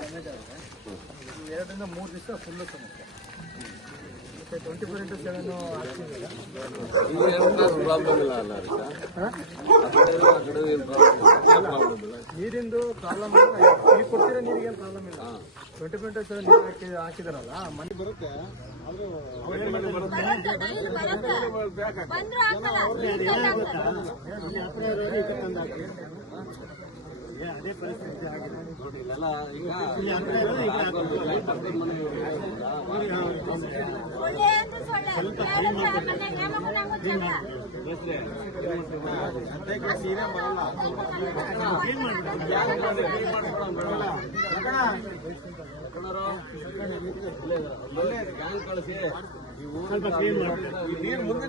Damage ಆಗಿದೆ. 2ರಿಂದ 3 ದಿವಸ full ಸಮಸ್ಯೆ. ಮತ್ತೆ 24x7 ಹಾಕ್ತಿದ್ದೀರಾ? ನೀರಿಂದು ಪ್ರಾಬ್ಲಮ್ ಇಲ್ಲ. ಈಗ ಕೊಡ್ತೀರಾ ನೀರಿಗೇನು ಪ್ರಾಬ್ಲಮ್ ಇಲ್ಲ. 24x7 ನೀರು ಹಾಕಿದಾರಲ್ಲ ಮನೆ ಬರುತ್ತೆ. ಅದೇ ಪರಿಸ್ಥಿತಿ ಆಗಿದೆ ನೋಡಿ. ಇಲ್ಲೆಲ್ಲ ಈಗ ಕಳಿಸಿ ನೀರು ಮುಂದೆ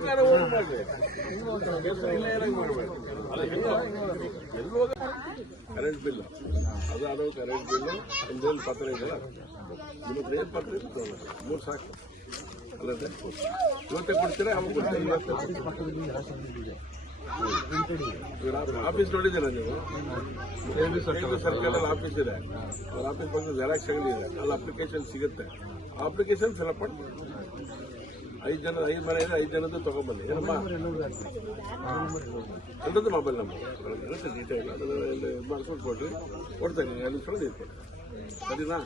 ಕರೆಂಟ್ ಬಿಲ್ ಅದು ಕರೆಂಟ್ ಬಿಲ್ ನಿಮ್ದೇನು ಪತ್ರ ಇದೆಯಲ್ಲ, ನಿಮ್ಮದು ಏನು ಪತ್ರ ಇದೆ 3 ಸಾಕು ಅಲ್ಲದೆ. ಇವತ್ತೇ ಕೊಡ್ತೀರಾ? ಅವಾಗ ಕೊಡ್ತೀರಾ? ಆಫೀಸ್ ನೋಡಿದ್ದೀರಾ ನೀವು? ಸರ್ಕಲ್ ಆಫೀಸ್ ಇದೆ. ಅವ್ರ ಆಫೀಸ್ ಬಂದು ಜೆರಾಕ್ಸ್ ಇದೆ, ಅಲ್ಲಿ ಅಪ್ಲಿಕೇಶನ್ ಸಿಗುತ್ತೆ. ಆ ಅಪ್ಲಿಕೇಶನ್ ಫಿಲಪ್ ಮಾಡಿ 5 ಮನೆ ಇದೆ, 5 ಜನದ್ದು ತಗೊಂಡ್ಬನ್ನಿ. ಏನಮ್ಮ ಎಲ್ಲರದ್ದು ಮೊಬೈಲ್ ನಂಬರ್ ಇರುತ್ತೆ, ಡೀಟೇಲ್ ಅದನ್ನು ಮಾಡಿಸ್ಕೊಂಡು ಕೊಡ್ರಿ, ಕೊಡ್ತೇನೆ. ಎಲ್ಲಿಸ್ಕೊಂಡು ನೀರು ಕೊಡ್ರಿ, ಸರಿನಾ?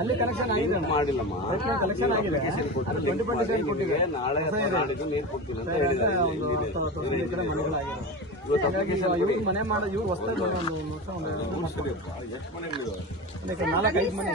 ಅಲ್ಲಿ ಕನೆಕ್ಷನ್ ಮಾಡಿಲ್ಲಮ್ಮ, ಕಲೆಕ್ಷನ್ ಆಗಿದೆ. ನಾಳೆ ನಾಡಿದ್ದು ನೀರು ಕೊಡ್ತೀನಿ ಅಂತ ಹೇಳಿದ್ದಾರೆ. ಇವತ್ತು ಮನೆ ಮಾಡೋ ಇವ್ರು ಹೊಸದಾಗಿ ಎಷ್ಟು ಮನೆಗಳಿದಾವೆ? 4-5 ಮನೆ.